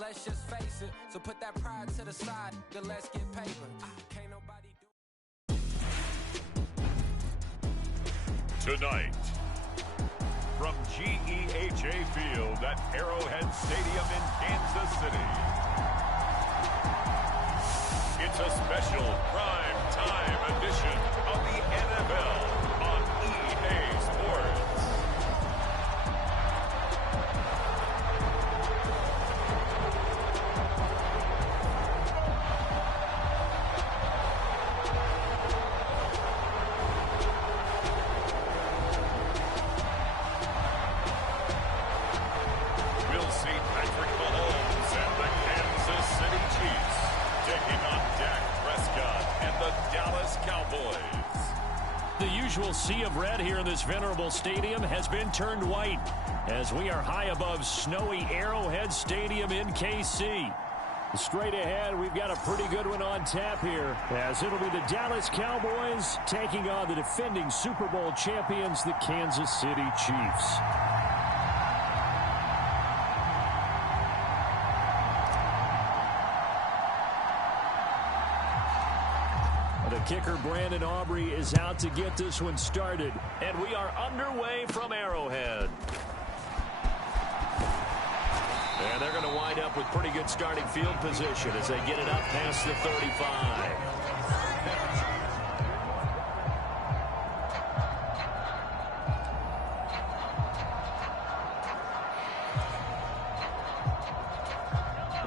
let's just face it. So put that pride to the side, then let's get paper. Can't nobody do. Tonight, from GEHA Field at Arrowhead Stadium in Kansas City, it's a special prime time edition of the NFL on EA Sports. We'll see Patrick Mahomes and the Kansas City Chiefs taking on Dak Prescott and the Dallas Cowboys. The usual sea of red here in this venerable stadium has been turned white as we are high above snowy Arrowhead Stadium in KC. Straight ahead, we've got a pretty good one on tap here, as it'll be the Dallas Cowboys taking on the defending Super Bowl champions, the Kansas City Chiefs. The kicker, Brandon Aubrey, is out to get this one started. And we are underway from Arrowhead. And they're going to wind up with pretty good starting field position as they get it up past the 35.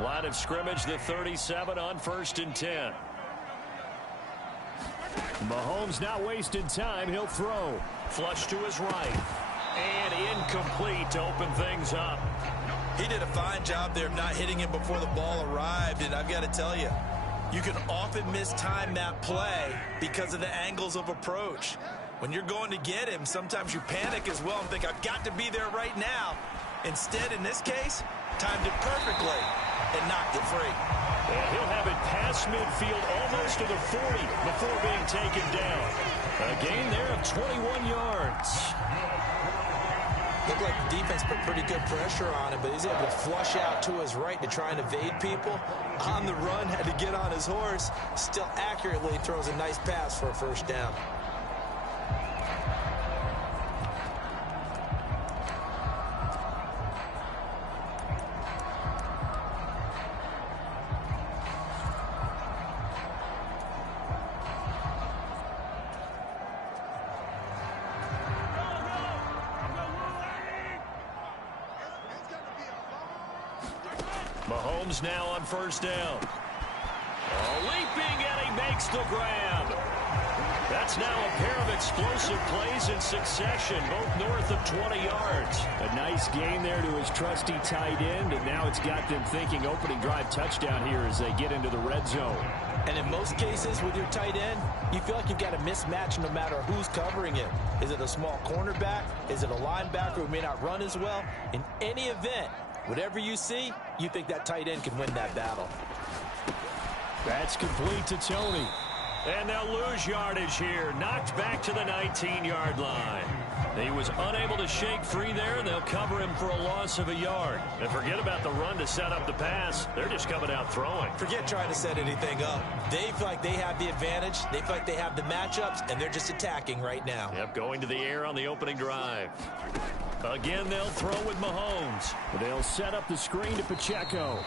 Line of scrimmage, the 37 on 1st and 10. Mahomes not wasting time. He'll throw. Flush to his right. And incomplete to open things up. He did a fine job there of not hitting him before the ball arrived. And I've got to tell you, you can often mistime that play because of the angles of approach. When you're going to get him, sometimes you panic as well and think, I've got to be there right now. Instead, in this case, timed it perfectly and knocked it free. And he'll have it past midfield almost to the 40 before being taken down. A gain there of 21 yards. Looked like the defense put pretty good pressure on him, but he's able to flush out to his right to try and evade people. On the run, had to get on his horse. Still accurately throws a nice pass for a first down. Mahomes now on 1st down. Leaping, and he makes the grab. That's now a pair of explosive plays in succession, both north of 20 yards. A nice gain there to his trusty tight end, and now it's got them thinking opening drive touchdown here as they get into the red zone. And in most cases with your tight end, you feel like you've got a mismatch no matter who's covering it. Is it a small cornerback? Is it a linebacker who may not run as well? In any event, whatever you see, you think that tight end can win that battle. That's complete to Tony. And they'll lose yardage here. Knocked back to the 19-yard line. He was unable to shake free there, and they'll cover him for a loss of a yard. And forget about the run to set up the pass. They're just coming out throwing. Forget trying to set anything up. They feel like they have the advantage. They feel like they have the matchups, and they're just attacking right now. Yep, going to the air on the opening drive. Again, they'll throw with Mahomes. They'll set up the screen to Pacheco.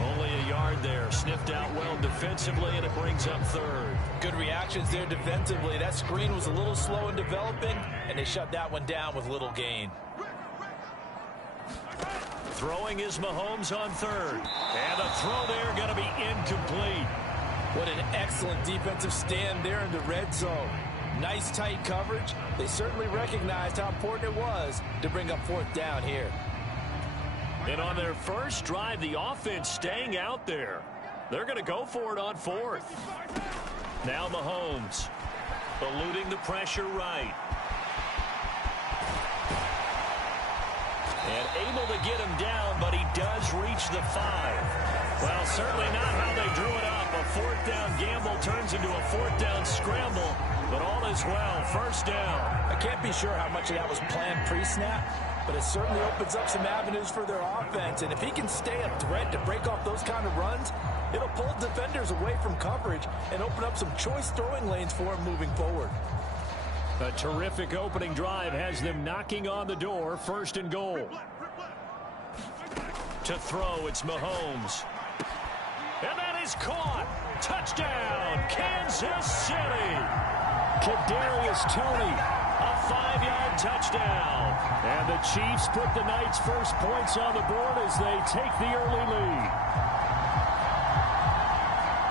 Only a yard there. Sniffed out well defensively, and it brings up 3rd. Good reactions there defensively. That screen was a little slow in developing, and they shut that one down with little gain. Throwing is Mahomes on 3rd. And the throw there going to be incomplete. What an excellent defensive stand there in the red zone. Nice tight coverage. They certainly recognized how important it was to bring up 4th down here. And on their first drive, the offense staying out there. They're going to go for it on 4th. Now Mahomes eluding the pressure right. And able to get him down, but he does reach the 5. Well, certainly not how they drew it up. A 4th down gamble turns into a 4th down scramble. But all is well. 1st down. I can't be sure how much of that was planned pre-snap. but it certainly opens up some avenues for their offense. And if he can stay a threat to break off those kind of runs, it'll pull defenders away from coverage and open up some choice throwing lanes for him moving forward. A terrific opening drive has them knocking on the door. First and goal. To throw, it's Mahomes. And that is caught. Touchdown, Kansas City. Kadarius Toney, a 5-yard touchdown. And the Chiefs put the Knights' first points on the board as they take the early lead.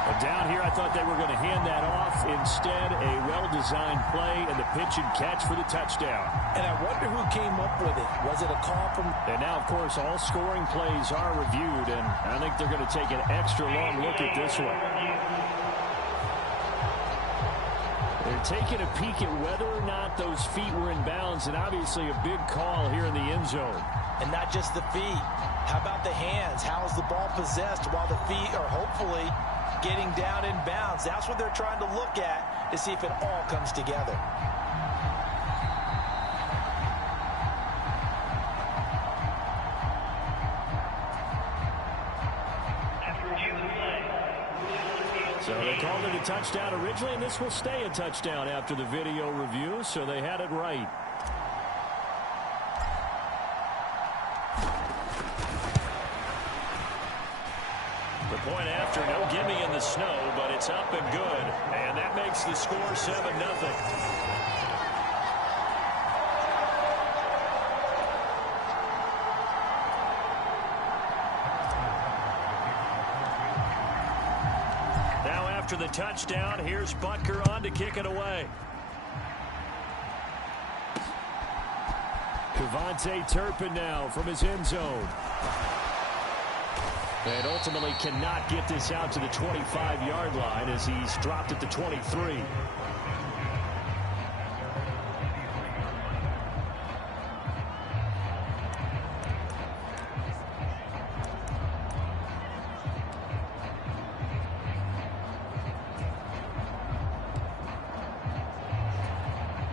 But down here, I thought they were going to hand that off. Instead, a well-designed play and the pitch and catch for the touchdown. And I wonder who came up with it. Was it a call from... And now, of course, all scoring plays are reviewed, and I think they're going to take an extra long look at this one. They're taking a peek at whether or not those feet were in bounds, and obviously a big call here in the end zone. And not just the feet. How about the hands? How is the ball possessed while the feet are hopefully getting down in bounds? That's what they're trying to look at to see if it all comes together. So they called it a touchdown originally, and this will stay a touchdown after the video review, so they had it right. The point after, no gimme in the snow, but it's up and good. And that makes the score 7-0. Now after the touchdown, here's Butker on to kick it away. Devontae Turpin now from his end zone. And ultimately cannot get this out to the 25-yard line as he's dropped at the 23.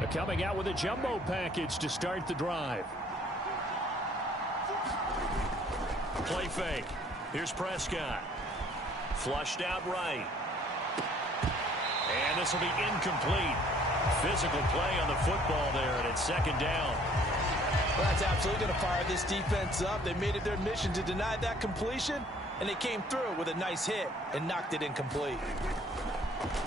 They're coming out with a jumbo package to start the drive. Play fake. Here's Prescott. Flushed out right. And this will be incomplete. Physical play on the football there, and it's second down. Well, that's absolutely going to fire this defense up. They made it their mission to deny that completion, and they came through with a nice hit and knocked it incomplete.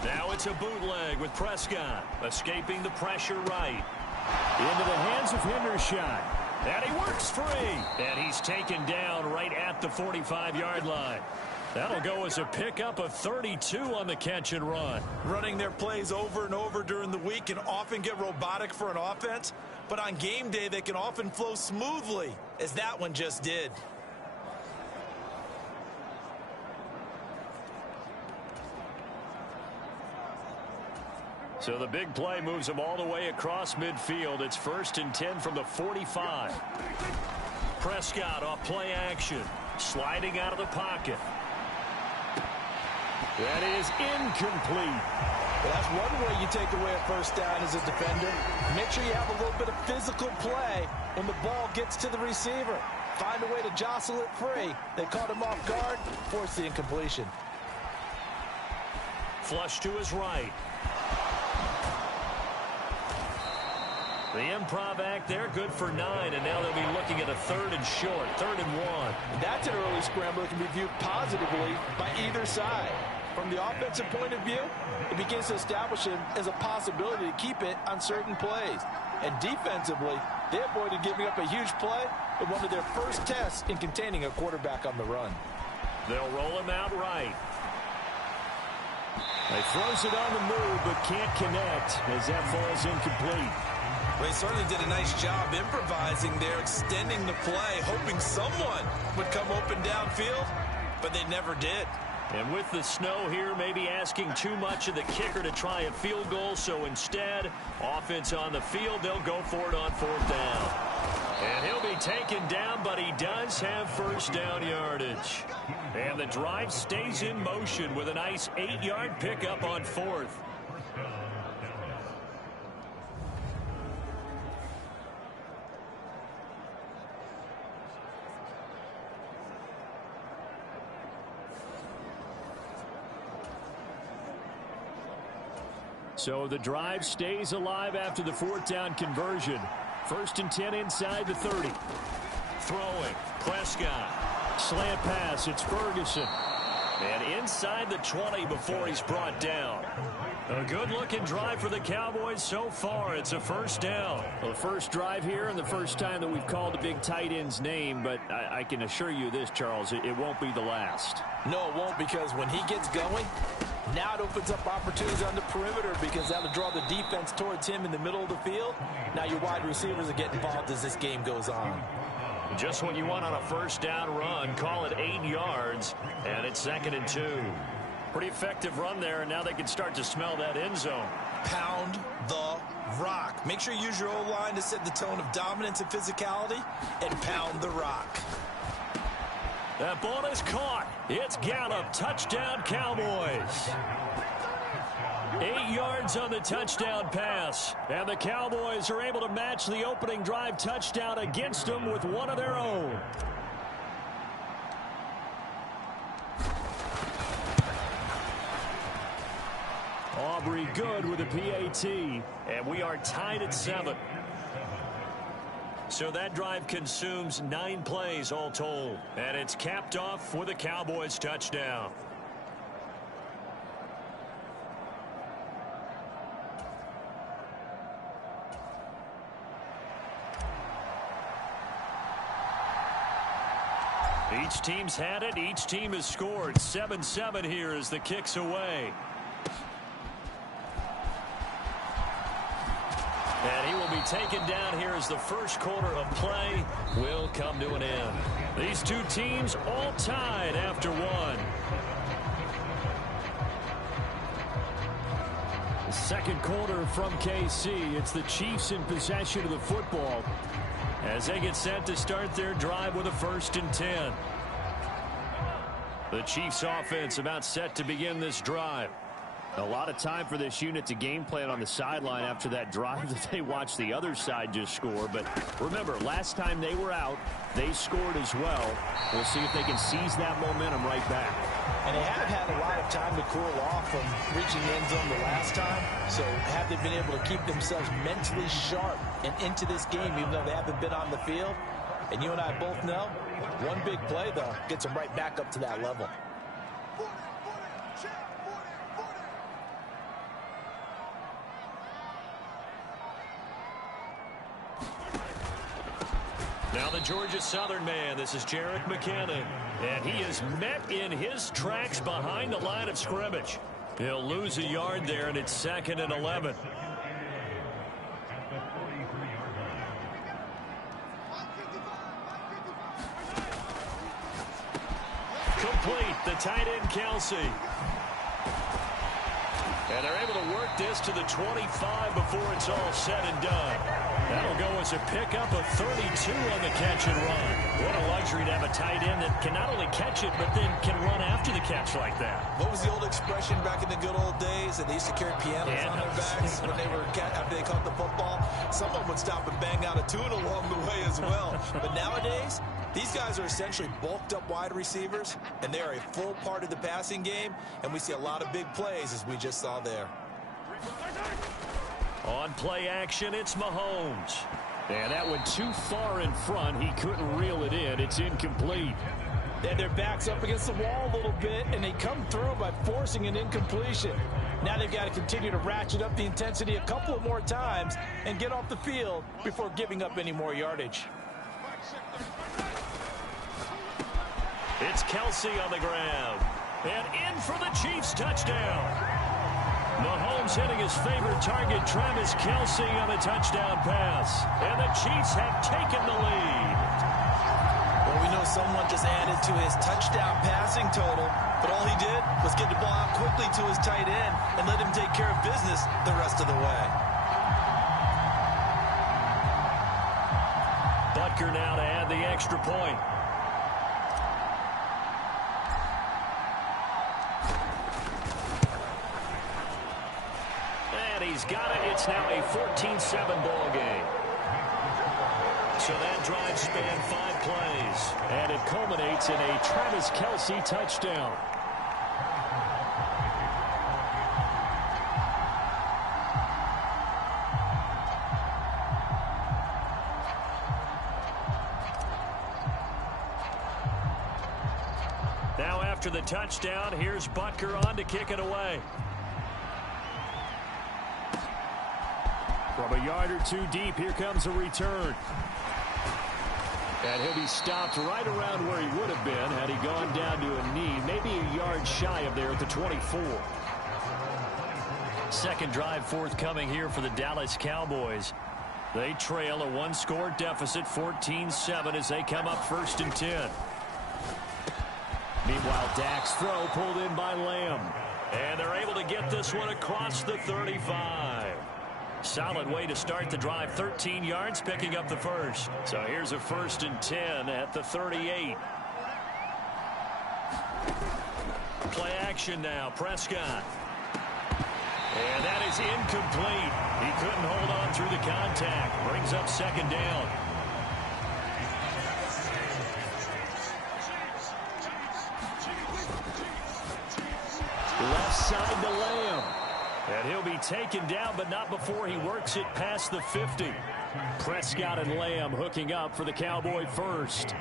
Now it's a bootleg with Prescott. Escaping the pressure right. Into the hands of Hendershot. And he works free. And he's taken down right at the 45-yard line. That'll go as a pickup of 32 on the catch and run. Running their plays over and over during the week can often get robotic for an offense, but on game day they can often flow smoothly, as that one just did. So the big play moves them all the way across midfield. It's 1st and 10 from the 45. Prescott off play action. Sliding out of the pocket. That is incomplete. Well, that's one way you take away a first down as a defender. Make sure you have a little bit of physical play when the ball gets to the receiver. Find a way to jostle it free. They caught him off guard, forced the incompletion. Flush to his right. The improv act there, good for 9, and now they'll be looking at a 3rd and short, 3rd and 1. That's an early scramble that can be viewed positively by either side. From the offensive point of view, it begins to establish him as a possibility to keep it on certain plays. And defensively, they avoided giving up a huge play in one of their first tests in containing a quarterback on the run. They'll roll him out right. He throws it on the move, but can't connect as that falls incomplete. They certainly did a nice job improvising there, extending the play, hoping someone would come open downfield, but they never did. And with the snow here, maybe asking too much of the kicker to try a field goal, so instead, offense on the field, they'll go for it on 4th down. And he'll be taken down, but he does have first down yardage. And the drive stays in motion with a nice 8-yard pickup on 4th. So the drive stays alive after the fourth down conversion. 1st and 10 inside the 30. Throwing. Prescott. Slant pass. It's Ferguson. And inside the 20 before he's brought down. A good-looking drive for the Cowboys so far. It's a first down. Well, the first drive here and the first time that we've called the big tight end's name, but I can assure you this, Charles, it won't be the last. No, it won't, because when he gets going, now it opens up opportunities on the perimeter because that'll draw the defense towards him in the middle of the field. Now your wide receivers are getting involved as this game goes on. Just what you want on a first down run. Call it 8 yards, and it's 2nd and 2. Pretty effective run there, and now they can start to smell that end zone. Pound the rock. Make sure you use your O-line to set the tone of dominance and physicality, and pound the rock. That ball is caught. It's Gallup. Touchdown, Cowboys. 8 yards on the touchdown pass. And the Cowboys are able to match the opening drive touchdown against them with one of their own. Aubrey good with a PAT. And we are tied at 7. So that drive consumes 9 plays all told. And it's capped off with a Cowboys touchdown. Each team's had it. Each team has scored. 7-7 here as the kick's away. And he will be taken down here as the first quarter of play will come to an end. These two teams all tied after one. The second quarter from KC. It's the Chiefs in possession of the football as they get set to start their drive with a 1st and 10. The Chiefs offense about set to begin this drive. A lot of time for this unit to game plan on the sideline after that drive that they watched the other side just score. But remember, last time they were out, they scored as well. We'll see if they can seize that momentum right back. And they haven't had a lot of time to cool off from reaching the end zone the last time. So have they been able to keep themselves mentally sharp and into this game, even though they haven't been on the field? And you and I both know, one big play, though, gets them right back up to that level. Now the Georgia Southern man, this is Jerick McKinnon, and he is met in his tracks behind the line of scrimmage. He'll lose a yard there, and it's 2nd and 11. Complete, the tight end Kelsey. And they're able to work this to the 25 before it's all said and done. That'll go as a pickup of 32 on the catch and run. What a luxury to have a tight end that can not only catch it, but then can run after the catch like that. What was the old expression back in the good old days that they used to carry pianos on their backs when they were after they caught the football? Someone would stop and bang out a tune along the way as well. But nowadays, these guys are essentially bulked up wide receivers, and they are a full part of the passing game, and we see a lot of big plays as we just saw there. On play action, it's Mahomes. And that went too far in front. He couldn't reel it in. It's incomplete. They had their backs up against the wall a little bit, and they come through by forcing an incompletion. Now they've got to continue to ratchet up the intensity a couple of more times and get off the field before giving up any more yardage. It's Kelsey on the ground. And in for the Chiefs touchdown. Mahomes hitting his favorite target, Travis Kelsey, on a touchdown pass. And the Chiefs have taken the lead. Well, we know someone just added to his touchdown passing total, but all he did was get the ball out quickly to his tight end and let him take care of business the rest of the way. Butker now to add the extra point. He's got it. It's now a 14-7 ball game. So that drive spanned 5 plays. And it culminates in a Travis Kelsey touchdown. Now after the touchdown, here's Butker on to kick it away. From a yard or two deep, here comes a return. And he'll be stopped right around where he would have been had he gone down to a knee, maybe a yard shy of there at the 24. Second drive forthcoming here for the Dallas Cowboys. They trail a one-score deficit, 14-7, as they come up 1st and 10. Meanwhile, Dak's throw pulled in by Lamb. And they're able to get this one across the 35. Solid way to start the drive, 13 yards, picking up the first. So here's a 1st and 10 at the 38. Play action now, Prescott. And that is incomplete. He couldn't hold on through the contact. Brings up 2nd down. Left side to Lamb. And he'll be taken down, but not before he works it past the 50. Prescott and Lamb hooking up for the Cowboy first.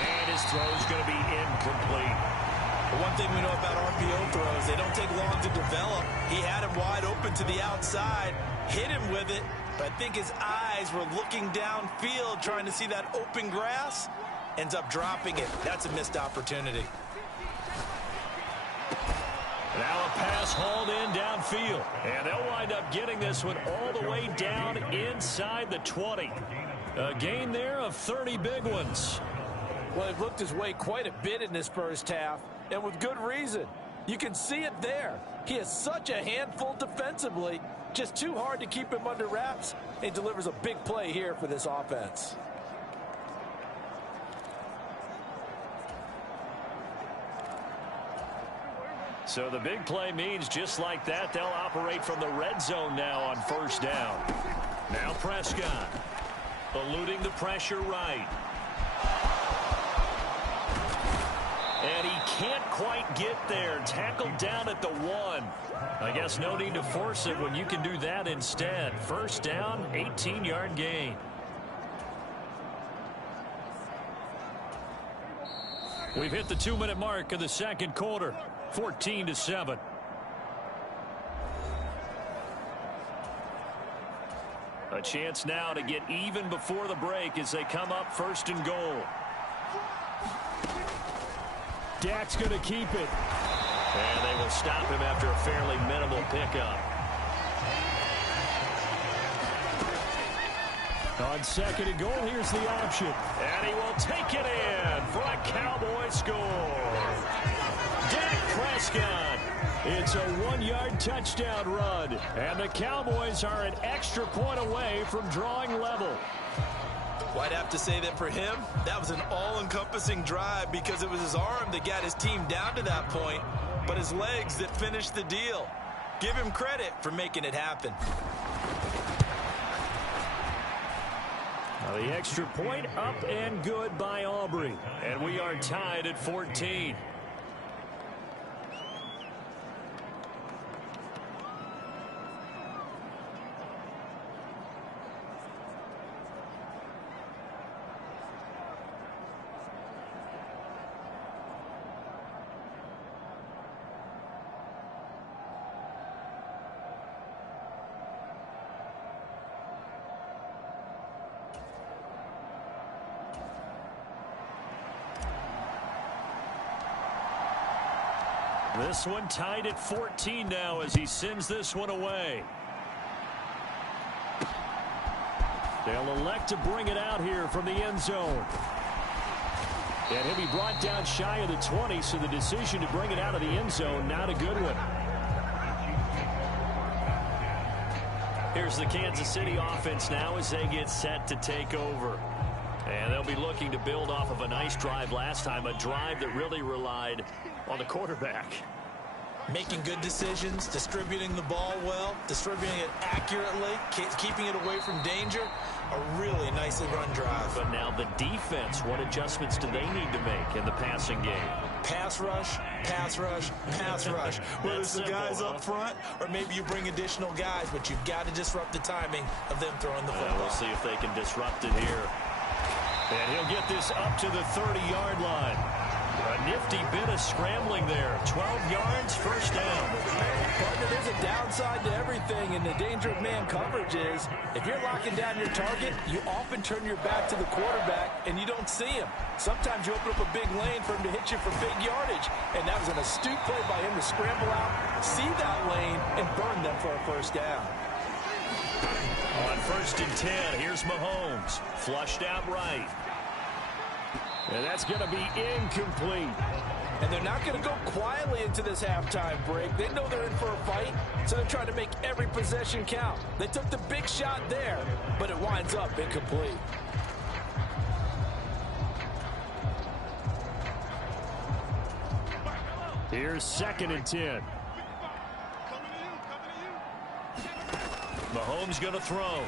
And his throw's going to be incomplete. The one thing we know about RPO throws, they don't take long to develop. He had him wide open to the outside, hit him with it, but I think his eyes were looking downfield trying to see that open grass. Ends up dropping it. That's a missed opportunity. Now a pass hauled in downfield. And they'll wind up getting this one all the way down inside the 20. A gain there of 30 big ones. Well, they've looked his way quite a bit in this first half, and with good reason. You can see it there. He is such a handful defensively. Just too hard to keep him under wraps, and delivers a big play here for this offense. So the big play means just like that, they'll operate from the red zone now on 1st down. Now Prescott, eluding the pressure right. And he can't quite get there. Tackled down at the 1. I guess no need to force it when you can do that instead. 1st down, 18-yard gain. We've hit the 2-minute mark of the second quarter. 14-7. A chance now to get even before the break as they come up 1st and goal. Dak's going to keep it. And they will stop him after a fairly minimal pickup. On 2nd and goal, here's the option. And he will take it in for a Cowboy score. Dak Prescott. It's a 1-yard touchdown run. And the Cowboys are an extra point away from drawing level. Well, I'd have to say that for him, that was an all-encompassing drive because it was his arm that got his team down to that point, but his legs that finished the deal. Give him credit for making it happen. Now the extra point up and good by Aubrey. And we are tied at 14. This one tied at 14 now as he sends this one away. They'll elect to bring it out here from the end zone. And he'll be brought down shy of the 20, so the decision to bring it out of the end zone, not a good one. Here's the Kansas City offense now as they get set to take over. And they'll be looking to build off of a nice drive last time, a drive that really relied on the quarterback. Making good decisions, distributing the ball well, distributing it accurately, keeping it away from danger. a really nicely run drive. But now the defense, what adjustments do they need to make in the passing game? Pass rush, pass rush, pass rush. Whether it's the guys up front or maybe you bring additional guys, but you've got to disrupt the timing of them throwing the football. We'll see if they can disrupt it here. And he'll get this up to the 30-yard line. A nifty bit of scrambling there. 12 yards, first down. Partner, there's a downside to everything, and the danger of man coverage is if you're locking down your target, you often turn your back to the quarterback and you don't see him. Sometimes you open up a big lane for him to hit you for big yardage, and that was an astute play by him to scramble out, see that lane, and burn them for a first down. On 1st and 10, here's Mahomes. Flushed out right. And that's going to be incomplete. And they're not going to go quietly into this halftime break. They know they're in for a fight, so they're trying to make every possession count. They took the big shot there, but it winds up incomplete. Here's 2nd and 10. Mahomes going to throw.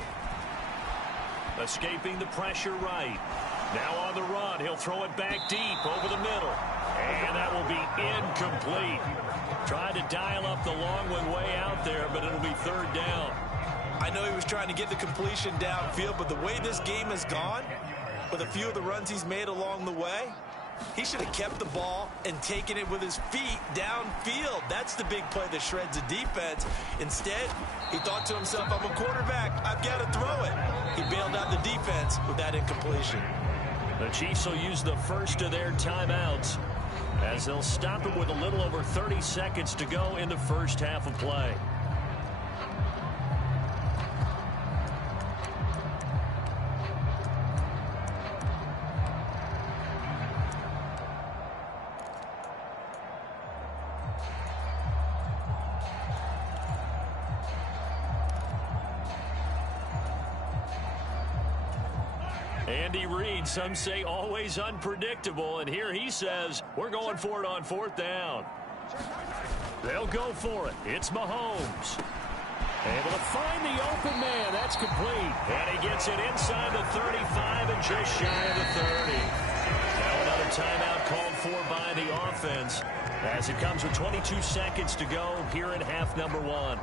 Escaping the pressure right. Now on the run, he'll throw it back deep over the middle. And that will be incomplete. Tried to dial up the long one way out there, but it'll be 3rd down. I know he was trying to get the completion downfield, but the way this game has gone, with a few of the runs he's made along the way, he should have kept the ball and taken it with his feet downfield. That's the big play that shreds a defense. Instead, he thought to himself, I'm a quarterback, I've got to throw it. He bailed out the defense with that incompletion. The Chiefs will use the first of their timeouts as they'll stop it with a little over 30 seconds to go in the first half of play. Andy Reid, some say always unpredictable, and here he says, we're going for it on 4th down. They'll go for it. It's Mahomes. Able to find the open man. That's complete. And he gets it inside the 35 and just shy of the 30. Now another timeout called for by the offense as it comes with 22 seconds to go here in half number 1.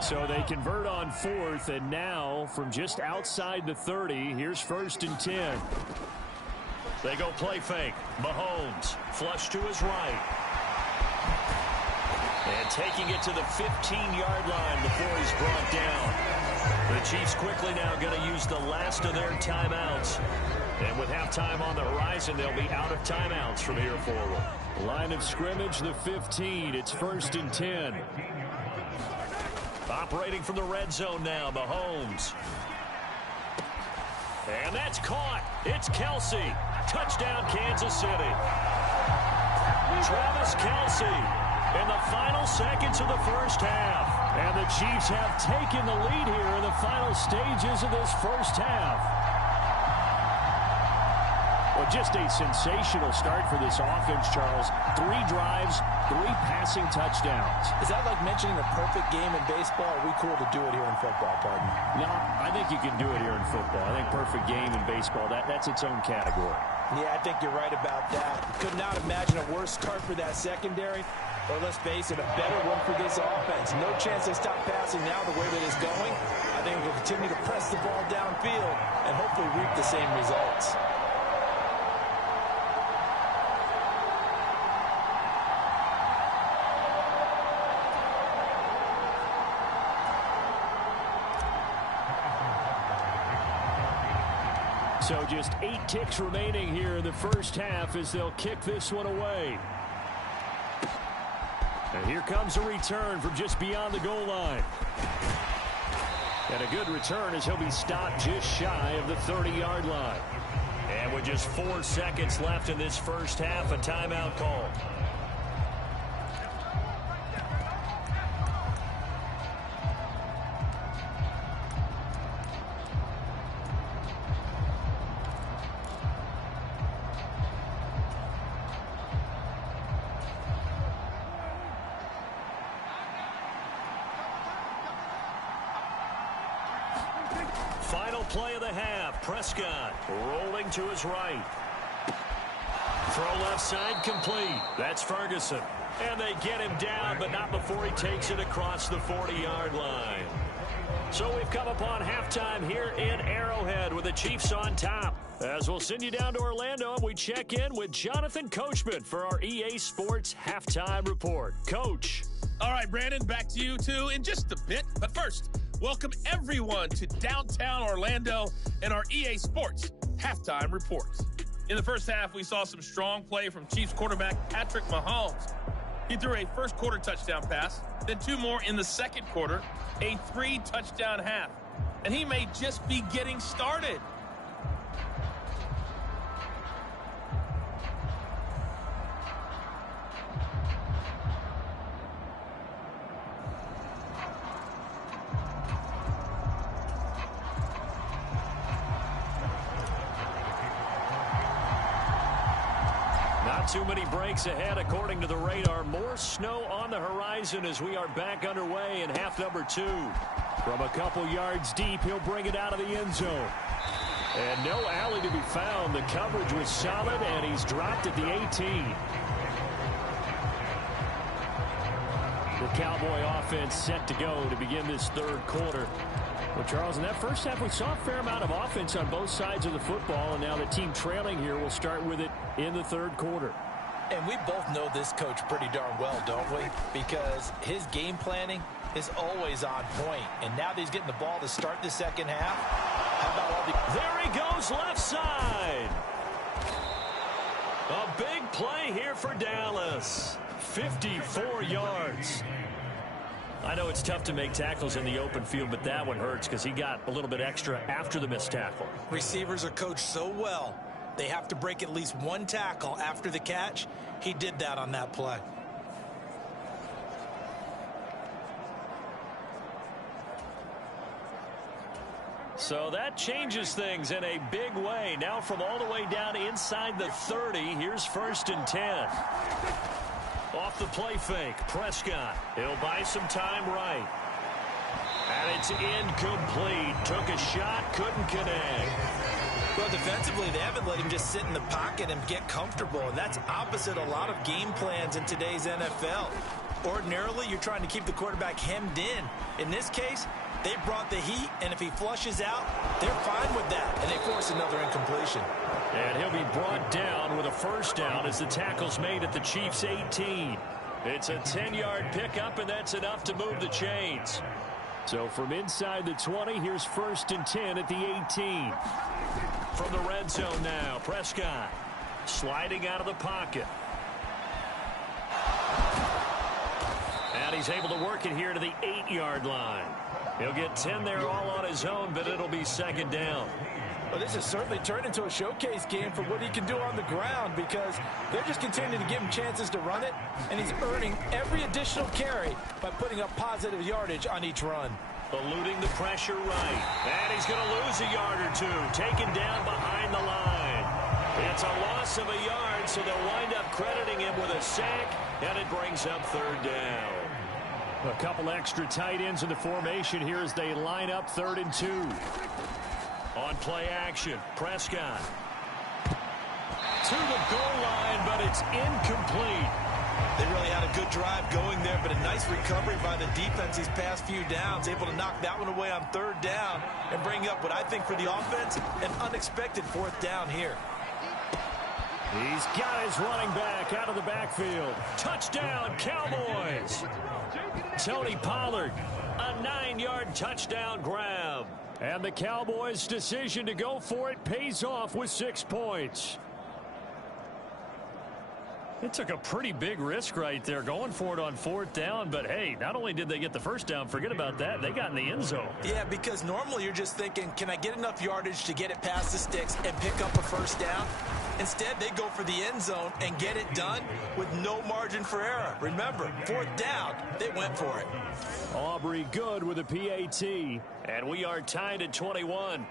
So they convert on 4th, and now from just outside the 30, here's 1st and 10. They go play fake. Mahomes flush to his right. And taking it to the 15-yard line before he's brought down. The Chiefs quickly now going to use the last of their timeouts. And with halftime on the horizon, they'll be out of timeouts from here forward. Line of scrimmage, the 15. It's 1st and 10. Operating from the red zone now, Mahomes. And that's caught. It's Kelsey. Touchdown, Kansas City. Travis Kelsey in the final seconds of the first half. And the Chiefs have taken the lead here in the final stages of this first half. Well, just a sensational start for this offense, Charles. 3 drives, 3 passing touchdowns. Is that like mentioning a perfect game in baseball? Or are we cool to do it here in football, pardon? No, I think you can do it here in football. I think perfect game in baseball, that's its own category. Yeah, I think you're right about that. Could not imagine a worse start for that secondary. Or let's face it, a better one for this offense. No chance they stop passing now the way that it's going. I think we'll continue to press the ball downfield and hopefully reap the same results. So just 8 ticks remaining here in the first half as they'll kick this one away. And here comes a return from just beyond the goal line. And a good return as he'll be stopped just shy of the 30-yard line. And with just 4 seconds left in this first half, a timeout call. Final play of the half. Prescott rolling to his right. Throw left side complete. That's Ferguson. And they get him down, but not before he takes it across the 40-yard line. So we've come upon halftime here in Arrowhead with the Chiefs on top. As we'll send you down to Orlando, and we check in with Jonathan Coachman for our EA Sports Halftime Report. Coach. All right, Brandon, back to you, too, in just a bit. But first, welcome everyone to downtown Orlando and our EA Sports Halftime Report. In the first half, we saw some strong play from Chiefs quarterback Patrick Mahomes. He threw a first-quarter touchdown pass, then 2 more in the second quarter, a 3-touchdown half. And he may just be getting started. Too many breaks ahead according to the radar. More snow on the horizon as we are back underway in half number 2. From a couple yards deep, he'll bring it out of the end zone. And no alley to be found. The coverage was solid, and he's dropped at the 18. The Cowboy offense set to go to begin this third quarter. Well, Charles, in that first half, we saw a fair amount of offense on both sides of the football, and now the team trailing here will start with it in the third quarter. And we both know this coach pretty darn well, don't we? Because his game planning is always on point. And now that he's getting the ball to start the second half, how about all the... There he goes left side. A big play here for Dallas. 54 yards. I know it's tough to make tackles in the open field, but that one hurts because he got a little bit extra after the missed tackle. Receivers are coached so well, they have to break at least one tackle after the catch. He did that on that play. So that changes things in a big way. Now from all the way down inside the 30, here's 1st and 10. Off the play fake, Prescott. He'll buy some time right. And it's incomplete. Took a shot, couldn't connect. Well, defensively, they haven't let him just sit in the pocket and get comfortable, and that's opposite a lot of game plans in today's NFL. Ordinarily, you're trying to keep the quarterback hemmed in. In this case, they brought the heat, and if he flushes out, they're fine with that, and they force another incompletion. And he'll be brought down with a first down as the tackle's made at the Chiefs' 18. It's a 10-yard pickup, and that's enough to move the chains. So from inside the 20, here's 1st and 10 at the 18. From the red zone now, Prescott sliding out of the pocket. And he's able to work it here to the 8-yard line. He'll get 10 there all on his own, but it'll be 2nd down. Well, this has certainly turned into a showcase game for what he can do on the ground because they're just continuing to give him chances to run it, and he's earning every additional carry by putting up positive yardage on each run. Eluding the pressure right. And he's going to lose a yard or two. Taken down behind the line. It's a loss of a yard, so they'll wind up crediting him with a sack, and it brings up 3rd down. A couple extra tight ends in the formation here as they line up 3rd and 2. On play action, Prescott. To the goal line, but it's incomplete. They really had a good drive going there, but a nice recovery by the defense these past few downs, able to knock that one away on 3rd down and bring up what I think for the offense, an unexpected 4th down here. He's got his running back out of the backfield. Touchdown, Cowboys. Tony Pollard, a 9-yard touchdown grab. And the Cowboys' decision to go for it pays off with 6 points. It took a pretty big risk right there going for it on 4th down, but hey, not only did they get the first down, forget about that, they got in the end zone. Yeah, because normally you're just thinking, can I get enough yardage to get it past the sticks and pick up a first down? Instead, they go for the end zone and get it done with no margin for error. Remember, 4th down, they went for it. Aubrey good with a PAT, and we are tied at 21.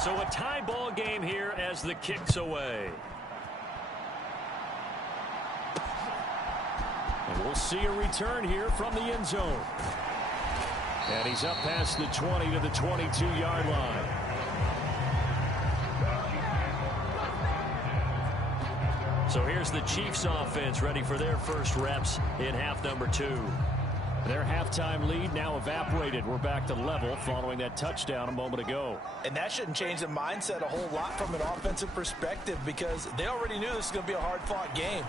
So a tie ball game here as the kick's away. And we'll see a return here from the end zone. And he's up past the 20 to the 22-yard line. So here's the Chiefs offense ready for their first reps in half number 2. Their halftime lead now evaporated. We're back to level following that touchdown a moment ago. And that shouldn't change the mindset a whole lot from an offensive perspective because they already knew this was going to be a hard-fought game.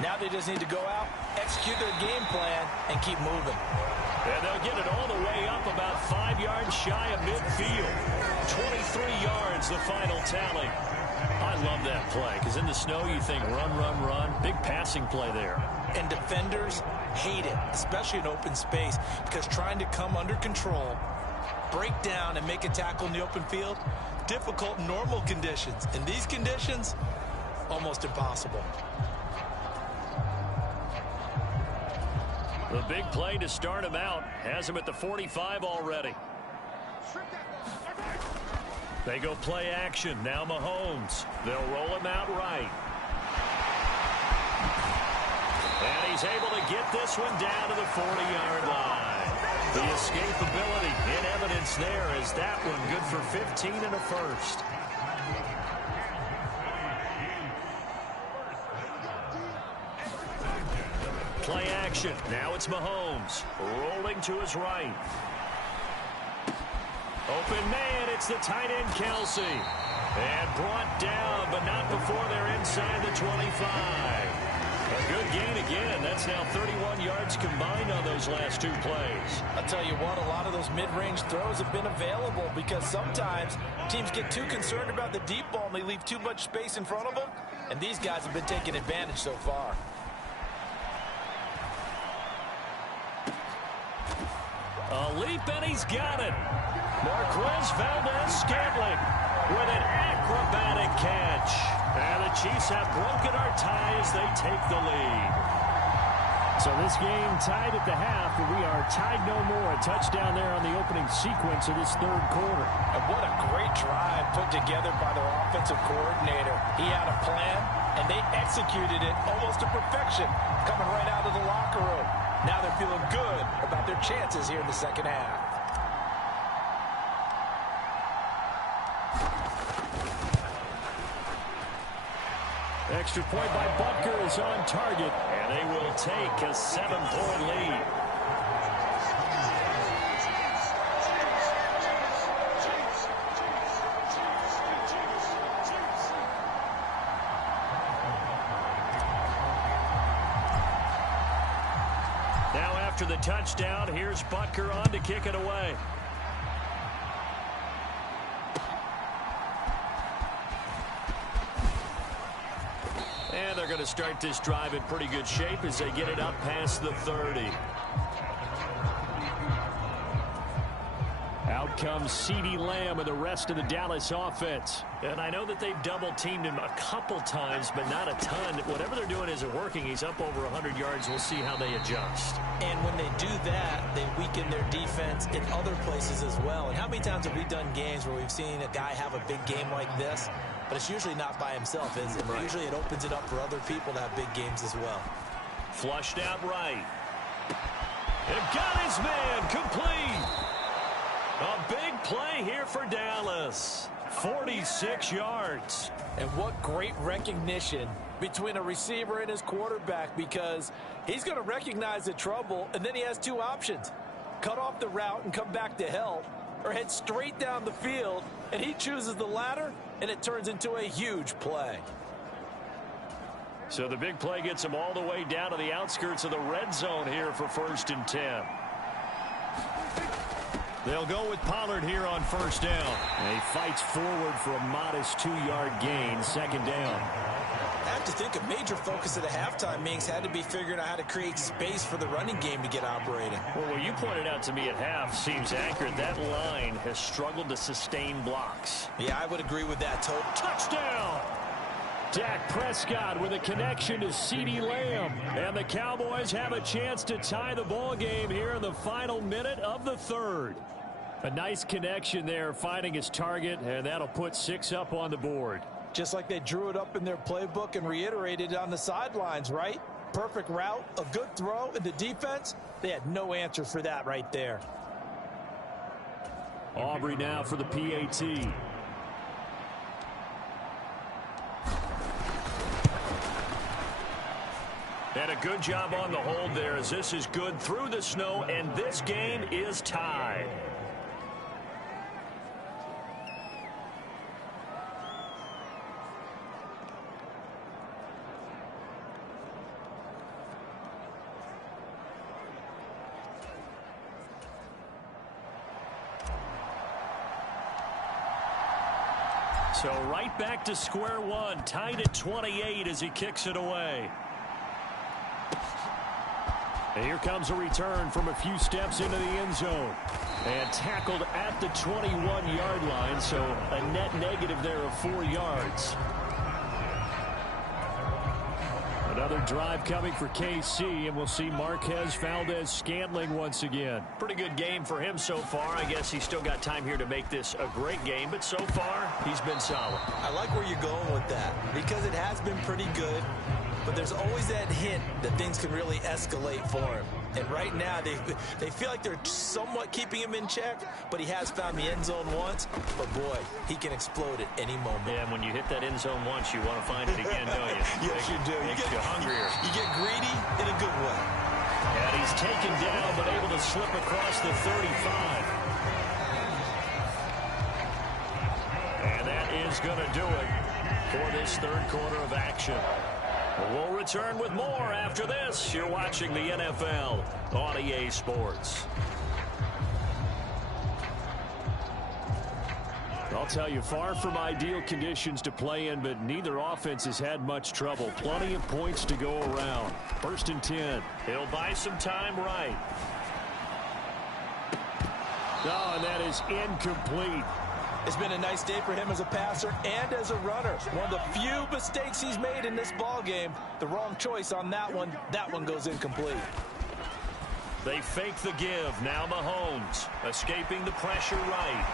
Now they just need to go out, execute their game plan, and keep moving. And they'll get it all the way up about 5 yards shy of midfield. 23 yards, the final tally. I love that play because in the snow you think run, run, run. Big passing play there. And defenders hate it, especially in open space, because trying to come under control, break down, and make a tackle in the open field, difficult in normal conditions. In these conditions, almost impossible. The big play to start him out has him at the 45 already. They go play action. Now Mahomes. They'll roll him out right. And he's able to get this one down to the 40-yard line. The escapability in evidence there as that one good for 15 and a first. Play action. Now it's Mahomes. Rolling to his right. Open man. It's the tight end Kelsey. And brought down, but not before they're inside the 25. A good gain again. That's now 31 yards combined on those last 2 plays. I'll tell you what, a lot of those mid-range throws have been available because sometimes teams get too concerned about the deep ball and they leave too much space in front of them. And these guys have been taking advantage so far. A leap, and he's got it. Marquez Valdez-Scantling with an acrobatic catch. And the Chiefs have broken our tie as they take the lead. So this game tied at the half, but we are tied no more. A touchdown there on the opening sequence of this third quarter. And what a great drive put together by their offensive coordinator. He had a plan, and they executed it almost to perfection, coming right out of the locker room. Now they're feeling good about their chances here in the second half. Extra point by Butker is on target, and they will take a 7-point lead. Now after the touchdown, here's Butker on to kick it away. And they're going to start this drive in pretty good shape as they get it up past the 30. Out comes CeeDee Lamb and the rest of the Dallas offense. And I know that they've double-teamed him a couple times, but not a ton. Whatever they're doing isn't working. He's up over 100 yards. We'll see how they adjust. And when they do that, they weaken their defense in other places as well. And how many times have we done games where we've seen a guy have a big game like this? But it's usually not by himself, is it? Right. Usually it opens it up for other people to have big games as well. Flushed out right. And got his man complete. A big play here for Dallas. 46 yards. And what great recognition between a receiver and his quarterback, because he's going to recognize the trouble, and then he has 2 options. Cut off the route and come back to help, or head straight down the field, and he chooses the latter, and it turns into a huge play. So the big play gets him all the way down to the outskirts of the red zone here for 1st and 10. They'll go with Pollard here on 1st down. And he fights forward for a modest 2-yard gain, 2nd down. I have to think a major focus of the halftime meetings had to be figuring out how to create space for the running game to get operating. Well, what you pointed out to me at half seems accurate. That line has struggled to sustain blocks. Yeah, I would agree with that. Touchdown! Dak Prescott with a connection to CeeDee Lamb. And the Cowboys have a chance to tie the ball game here in the final minute of the 3rd. A nice connection there, finding his target, and that'll put 6 up on the board. Just like they drew it up in their playbook and reiterated it on the sidelines, right? perfect route, a good throw, and the defense, they had no answer for that right there. Aubrey now for the PAT. And a good job on the hold there, as this is good through the snow, and this game is tied. So right back to square one, tied at 28 as he kicks it away. And here comes a return from a few steps into the end zone. And tackled at the 21-yard line, so a net negative there of 4 yards. Another drive coming for KC, and we'll see Marquez Valdez-Scantling once again. Pretty good game for him so far. I guess he's still got time here to make this a great game, but so far, he's been solid. I like where you're going with that, because it has been pretty good, but there's always that hint that things can really escalate for him. And right now, they feel like they're somewhat keeping him in check, but he has found the end zone once. But, boy, he can explode at any moment. Yeah, and when you hit that end zone once, you want to find it again, don't you? Yes, you do. You get hungrier. You get greedy in a good way. And he's taken down, but able to slip across the 35. And that is going to do it for this third quarter of action. We'll return with more after this. You're watching the NFL on EA Sports. I'll tell you, far from ideal conditions to play in, but neither offense has had much trouble. Plenty of points to go around. 1st and 10. He'll buy some time right. Oh, and that is incomplete. It's been a nice day for him as a passer and as a runner. One of the few mistakes he's made in this ball game. The wrong choice on that one. That one goes incomplete. They fake the give. Now Mahomes escaping the pressure right.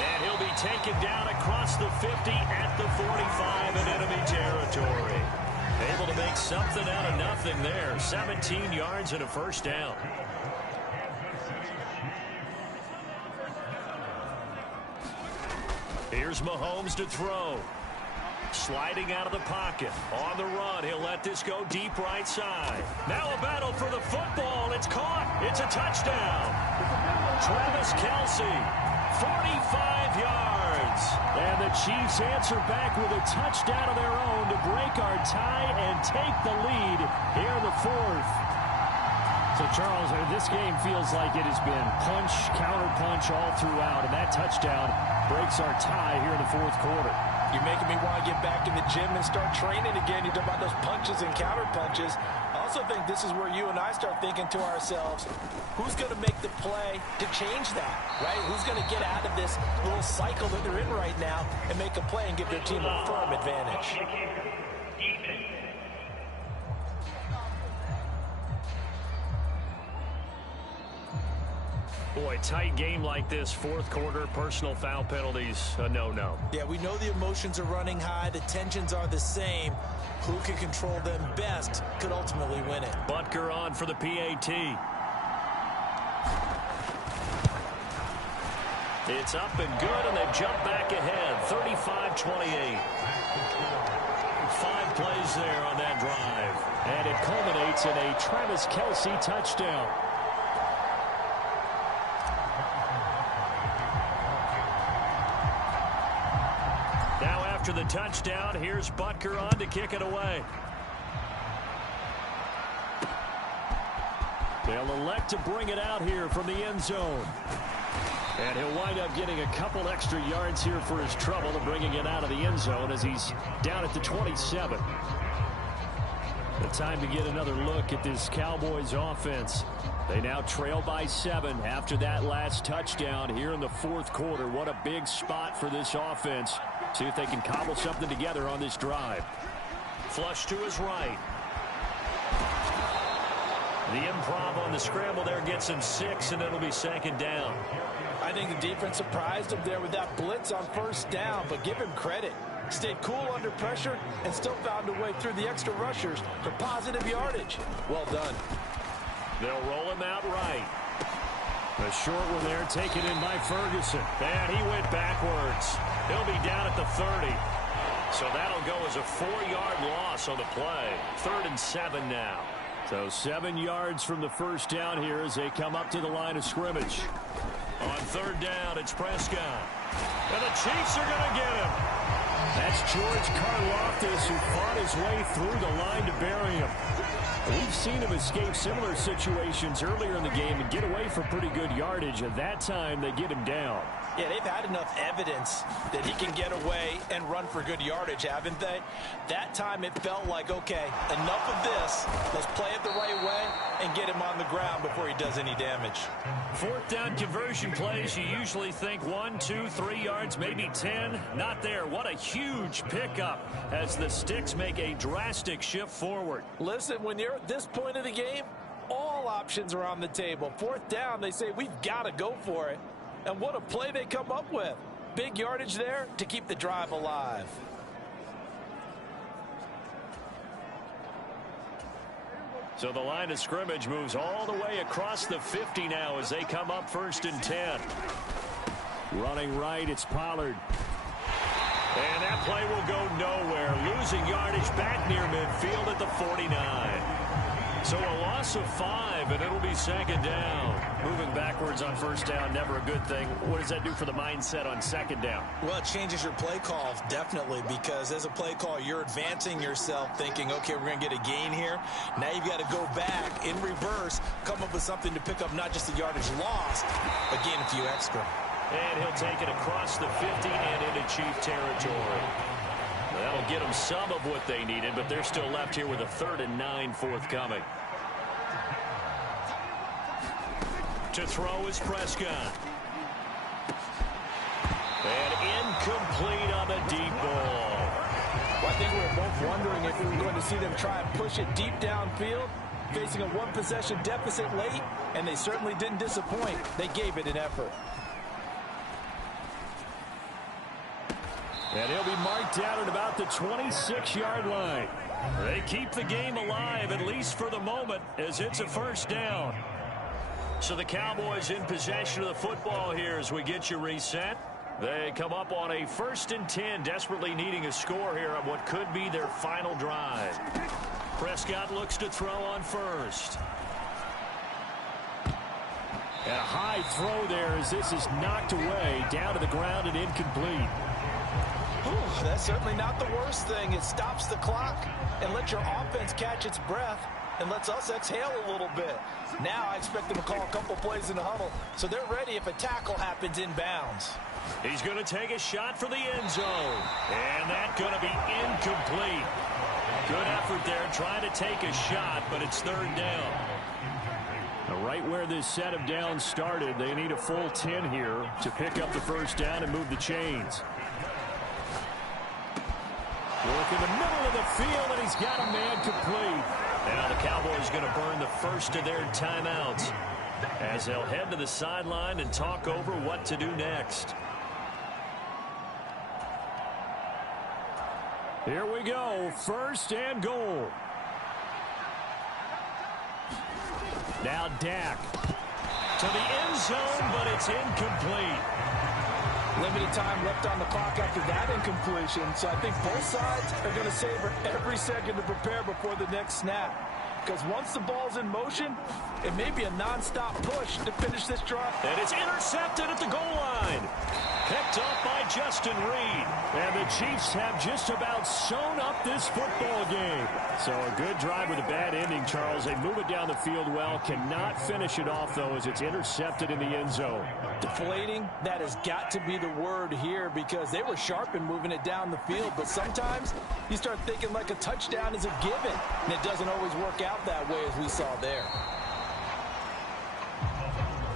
And he'll be taken down across the 50 at the 45 in enemy territory. Able to make something out of nothing there. 17 yards and a first down. Here's Mahomes to throw. Sliding out of the pocket. On the run, he'll let this go deep right side. Now a battle for the football. It's caught. It's a touchdown. Travis Kelce, 45 yards. And the Chiefs answer back with a touchdown of their own to break our tie and take the lead here in the fourth. So, Charles, this game feels like it has been punch, counter-punch all throughout, and that touchdown breaks our tie here in the fourth quarter. You're making me want to get back in the gym and start training again. You talk about those punches and counter-punches. I also think this is where you and I start thinking to ourselves, who's going to make the play to change that, right? Who's going to get out of this little cycle that they're in right now and make a play and give their team a firm advantage? Boy, tight game like this, fourth quarter, personal foul penalties, a no-no. Yeah, we know the emotions are running high. The tensions are the same. Who can control them best could ultimately win it. Butker on for the PAT. It's up and good, and they've jumped back ahead, 35-28. 5 plays there on that drive. And it culminates in a Travis Kelce touchdown. After the touchdown, here's Butker on to kick it away. They'll elect to bring it out here from the end zone. And he'll wind up getting a couple extra yards here for his trouble and bringing it out of the end zone as he's down at the 27. The time to get another look at this Cowboys offense. They now trail by 7 after that last touchdown here in the fourth quarter. What a big spot for this offense. See if they can cobble something together on this drive. Flush to his right. The improv on the scramble there gets him 6, and it'll be 2nd down. I think the defense surprised him there with that blitz on 1st down, but give him credit. Stayed cool under pressure and still found a way through the extra rushers for positive yardage. Well done. They'll roll him out right. A short one there, taken in by Ferguson. And he went backwards. He'll be down at the 30. So that'll go as a 4-yard loss on the play. 3rd and 7 now. So 7 yards from the first down here as they come up to the line of scrimmage. On 3rd down, it's Prescott. And the Chiefs are going to get him. That's George Karlaftis, who fought his way through the line to bury him. We've seen him escape similar situations earlier in the game and get away for pretty good yardage. At that time, they get him down. Yeah, they've had enough evidence that he can get away and run for good yardage, haven't they? That time it felt like, okay, enough of this. Let's play it the right way and get him on the ground before he does any damage. 4th down conversion plays, you usually think 1, 2, 3 yards, maybe 10. Not there. What a huge pickup as the Sticks make a drastic shift forward. Listen, when you're at this point of the game, all options are on the table. 4th down, they say, we've got to go for it. And what a play they come up with. Big yardage there to keep the drive alive. So the line of scrimmage moves all the way across the 50 now as they come up 1st and 10. Running right, it's Pollard. And that play will go nowhere. Losing yardage back near midfield at the 49. So a loss of 5, and it'll be 2nd down. Moving backwards on 1st down, never a good thing. What does that do for the mindset on 2nd down? Well, it changes your play call, definitely, because as a play call, you're advancing yourself thinking, okay, we're going to get a gain here. Now you've got to go back in reverse, come up with something to pick up not just the yardage lost, but gain a few extra. And he'll take it across the 50 and into Chief territory. That'll get them some of what they needed, but they're still left here with a 3rd and 9 forthcoming. To throw is Prescott. And incomplete on the deep ball. Well, I think we were both wondering if we were going to see them try and push it deep downfield, facing a 1-possession deficit late, and they certainly didn't disappoint. They gave it an effort. And he'll be marked down at about the 26-yard line. They keep the game alive, at least for the moment, as it's a 1st down. So the Cowboys in possession of the football here as we get you reset. They come up on a 1st and 10, desperately needing a score here on what could be their final drive. Prescott looks to throw on 1st. And a high throw there as this is knocked away, down to the ground and incomplete. Ooh, that's certainly not the worst thing. It stops the clock and lets your offense catch its breath and lets us exhale a little bit. Now I expect them to call a couple plays in the huddle, so they're ready if a tackle happens inbounds. He's going to take a shot for the end zone. And that's going to be incomplete. Good effort there trying to take a shot, but it's 3rd down. Now, right where this set of downs started, they need a full 10 here to pick up the 1st down and move the chains. Work in the middle of the field, and he's got a man complete. Now the Cowboys going to burn the first of their timeouts as they'll head to the sideline and talk over what to do next. Here we go, 1st and goal. Now Dak to the end zone, but it's incomplete. Limited time left on the clock after that incompletion, so I think both sides are going to savor every second to prepare before the next snap. Because once the ball's in motion, it may be a nonstop push to finish this drive. And it's intercepted at the goal line. Picked up by Justin Reed. And the Chiefs have just about sewn up this football game. So a good drive with a bad ending, Charles. They move it down the field well. Cannot finish it off, though, as it's intercepted in the end zone. Deflating, that has got to be the word here because they were sharp in moving it down the field. But sometimes you start thinking like a touchdown is a given. And it doesn't always work out that way as we saw there.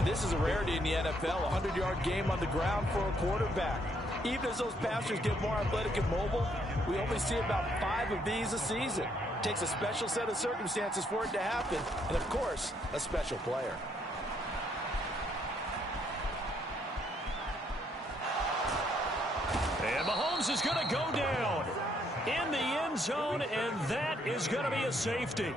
This is a rarity in the NFL, a 100-yard game on the ground for a quarterback. Even as those passers get more athletic and mobile, we only see about 5 of these a season. It takes a special set of circumstances for it to happen, and of course, a special player. And Mahomes This is going to go down in the end zone, and that is going to be a safety.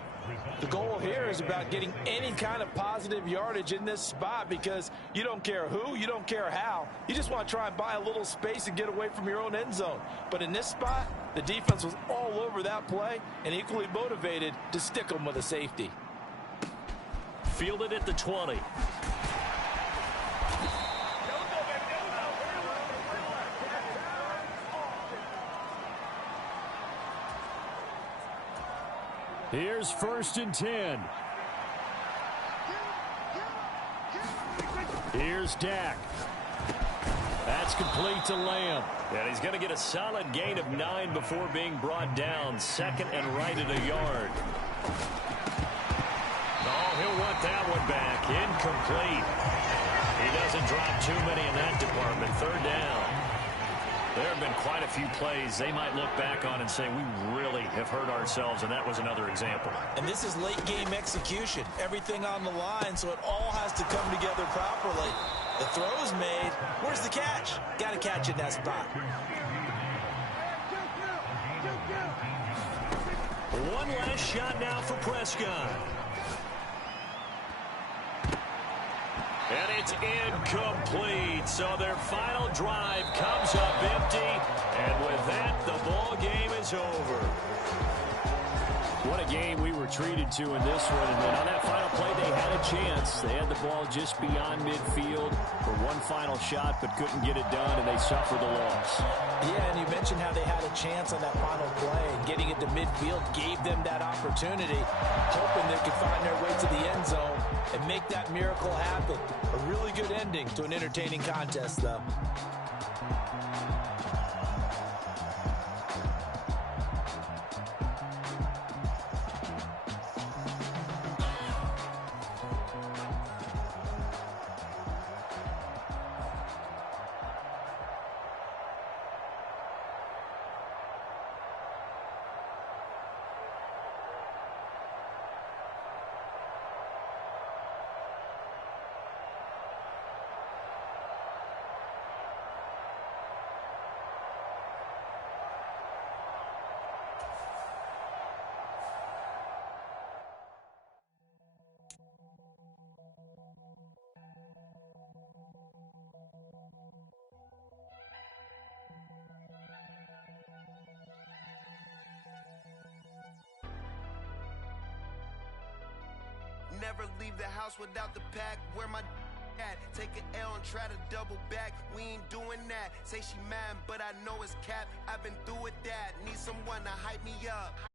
The goal here is about getting any kind of positive yardage in this spot because you don't care who, you don't care how. You just want to try and buy a little space and get away from your own end zone. But in this spot, the defense was all over that play and equally motivated to stick them with a safety. Fielded at the 20. Here's 1st and 10. Here's Dak. That's complete to Lamb. And he's going to get a solid gain of 9 before being brought down. 2nd and right at a yard. Oh, he'll want that one back. Incomplete. He doesn't drop too many in that department. 3rd down. There have been quite a few plays they might look back on and say, we really have hurt ourselves, and that was another example. And this is late-game execution. Everything on the line, so it all has to come together properly. The throw's made. Where's the catch? Got to catch in that spot. One last shot now for Prescott. And it's incomplete. So their final drive comes up empty. And with that, the ball game is over. What a game we were treated to in this one. And then on that final play, they had a chance. They had the ball just beyond midfield for one final shot, but couldn't get it done, and they suffered the loss. Yeah, and you mentioned how they had a chance on that final play, and getting it to midfield gave them that opportunity, hoping they could find their way to the end zone and make that miracle happen. A really good ending to an entertaining contest, though. Never leave the house without the pack. Where my at? Take an L and try to double back. We ain't doing that. Say she mad, but I know it's cap. I've been through with that. Need someone to hype me up.